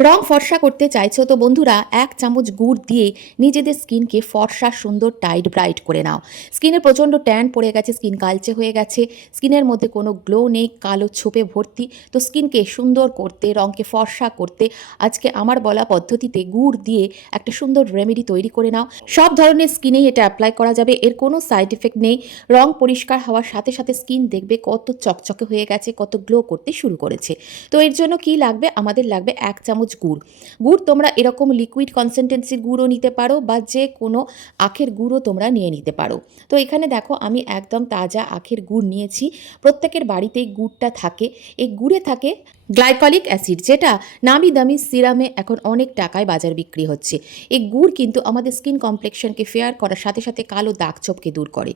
রং ফর্সা করতে চাইছো তো বন্ধুরা, এক চামচ গুড় দিয়ে নিজেদের স্কিনকে ফর্সা, সুন্দর, টাইট, ব্রাইট করে নাও। স্কিনে প্রচণ্ড ট্যান পড়ে গেছে, স্কিন কালচে হয়ে গেছে, স্কিনের মধ্যে কোনো গ্লো নেই, কালো ছোপে ভর্তি। তো স্কিনকে সুন্দর করতে রঙকে ফর্সা করতে, আজকে আমার বলা পদ্ধতিতে গুড় দিয়ে একটা সুন্দর রেমেডি তৈরি করে নাও। সব ধরনের স্কিনেই এটা অ্যাপ্লাই করা যাবে, এর কোনো সাইড এফেক্ট নেই। রং পরিষ্কার হওয়ার সাথে সাথে স্কিন দেখবে কত চকচকে হয়ে গেছে, কত গ্লো করতে শুরু করেছে। তো এর জন্য কি লাগবে? আমাদের লাগবে এক চামচ গুড়। গুড় তোমরা এরকম লিকুইড কনসিস্টেন্সির গুঁড়ও নিতে পারো বা যে কোনো আখের গুঁড়ো তোমরা নিয়ে নিতে পারো। তো এখানে দেখো আমি একদম তাজা আখের গুড় নিয়েছি। প্রত্যেকের বাড়িতেই গুড়টা থাকে। এই গুড়ে থাকে গ্লাইকলিক অ্যাসিড যেটা নামি দামি সিরামে এখন অনেক টাকায় বাজার বিক্রি হচ্ছে। এই গুড় কিন্তু আমাদের স্কিন কমপ্লেকশনকে ফেয়ার করার সাথে সাথে কালো দাগ ছোপকে দূর করে।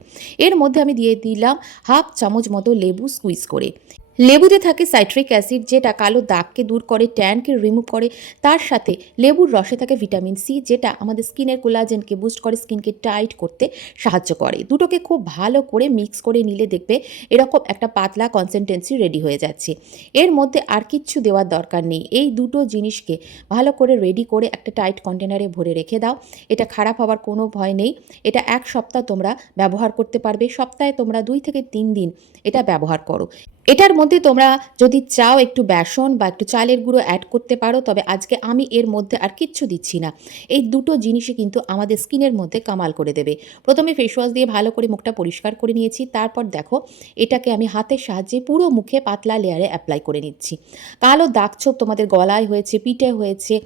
এর মধ্যে আমি দিয়ে দিলাম হাফ চামচ মতো লেবু স্কুইজ করে। লেবুতে থাকে সাইট্রিক অ্যাসিড, যেটা কালো দাগকে দূর করে, ট্যানকে রিমুভ করে। তার সাথে লেবুর রসে থাকে ভিটামিন সি, যেটা আমাদের স্কিনের কোলাজেনকে বুস্ট করে, স্কিনকে টাইট করতে সাহায্য করে। দুটোকে খুব ভালো করে মিক্স করে নিলে দেখবে এরকম একটা পাতলা কনসিস্টেন্সি রেডি হয়ে যাচ্ছে। এর মধ্যে আর কিচ্ছু দেওয়ার দরকার নেই। এই দুটো জিনিসকে ভালো করে রেডি করে একটা টাইট কন্টেনারে ভরে রেখে দাও। এটা খারাপ হওয়ার কোনো ভয় নেই। এটা এক সপ্তাহ তোমরা ব্যবহার করতে পারবে। সপ্তাহে তোমরা দুই থেকে তিন দিন এটা ব্যবহার করো। এটার মধ্যে তোমরা যদি চাও একটু বেসন বা একটু চালের গুঁড়ো অ্যাড করতে পারো, তবে আজকে আমি এর মধ্যে আর কিচ্ছু দিচ্ছি না। এই দুটো জিনিসই কিন্তু আমাদের স্কিনের মধ্যে কামাল করে দেবে। প্রথমে ফেস ওয়াশ দিয়ে ভালো করে মুখটা পরিষ্কার করে নিয়েছি, তারপর দেখো এটাকে আমি হাতের সাহায্যে পুরো মুখে পাতলা লেয়ারে অ্যাপ্লাই করে নিচ্ছি। কালো দাগ ছোপ তোমাদের গলায় হয়েছে, পিঠে হয়েছে,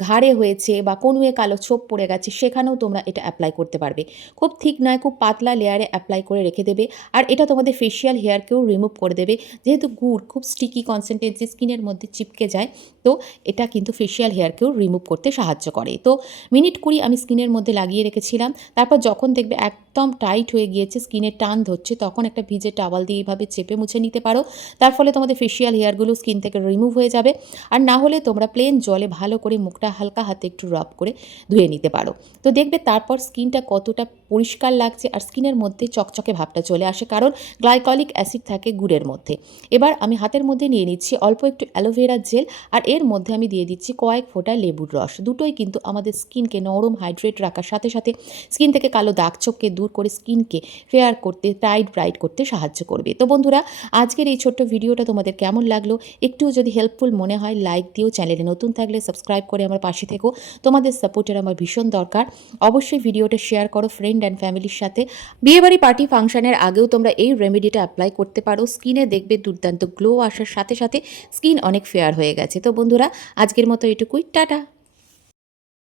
ঘাড়ে হয়েছে বা কোনুয়ে কালো ছোপ পড়ে গেছে, সেখানেও তোমরা এটা অ্যাপ্লাই করতে পারবে। খুব ঠিক নয়, খুব পাতলা লেয়ারে অ্যাপ্লাই করে রেখে দেবে। আর এটা তোমাদের ফেশিয়াল হেয়ারকেও রিমুভ করে দেবে। যেহেতু গুড়, খুব স্টিকি কনসেন্ট্রেন্সি স্কিনের মধ্যে চিপকে যায়, তো এটা কিন্তু ফেশিয়াল হেয়ারকেও রিমুভ করতে সাহায্য করে। তো মিনিট কুড়ি আমি স্কিনের মধ্যে লাগিয়ে রেখেছিলাম, তারপর যখন দেখবে একদম টাইট হয়ে গিয়েছে স্কিনের টান ধরছে, তখন একটা ভিজে টাওয়াল দিয়ে এইভাবে চেপে মুছে নিতে পারো। তার ফলে তোমাদের ফেশিয়াল হেয়ারগুলো স্কিন থেকে রিমুভ হয়ে যাবে। আর না হলে তোমরা প্লেন জলে ভালো করে মুখটা হালকা হাতে একটু রব করে ধুয়ে নিতে পারো। তো দেখবে তারপর স্কিনটা কতটা পরিষ্কার লাগছে আর স্কিনের মধ্যে চকচকে ভাবটা চলে আসে, কারণ গ্লাইকলিক অ্যাসিড থাকে গুড়ের মধ্যে। এবার আমি হাতের মধ্যে নিয়ে নিচ্ছি অল্প একটু অ্যালোভেরা জেল আর এর মধ্যে আমি দিয়ে দিচ্ছি কয়েক ফোঁটা লেবুর রস। দুটোই কিন্তু আমাদের স্কিনকে নরম হাইড্রেট রাখার সাথে সাথে স্কিন থেকে কালো দাগ চোখকে দূর করে স্কিনকে ফেয়ার করতে, টাইট ব্রাইট করতে সাহায্য করবে। তো বন্ধুরা, আজকের এই ছোট্ট ভিডিওটা তোমাদের কেমন লাগল? একটু যদি হেল্পফুল মনে হয় লাইক দিও চ্যানেলে নতুন থাকলে সাবস্ক্রাইব করে আমার পাশে থেকো। তোমাদের সাপোর্টের আমার ভীষণ দরকার। অবশ্যই ভিডিওটা শেয়ার করো ফ্রেন্ড অ্যান্ড ফ্যামিলির সাথে। বিয়েবাড়ি পার্টি ফাংশনের আগেও তোমরা এই রেমেডিটা অ্যাপ্লাই করতে পারো। স্কিনে দেখবে দুর্দান্ত গ্লো আসার সাথে সাথে স্কিন অনেক ফেয়ার হয়ে গেছে। তো বন্ধুরা, আজকের মতো এটুকুই। টাটা!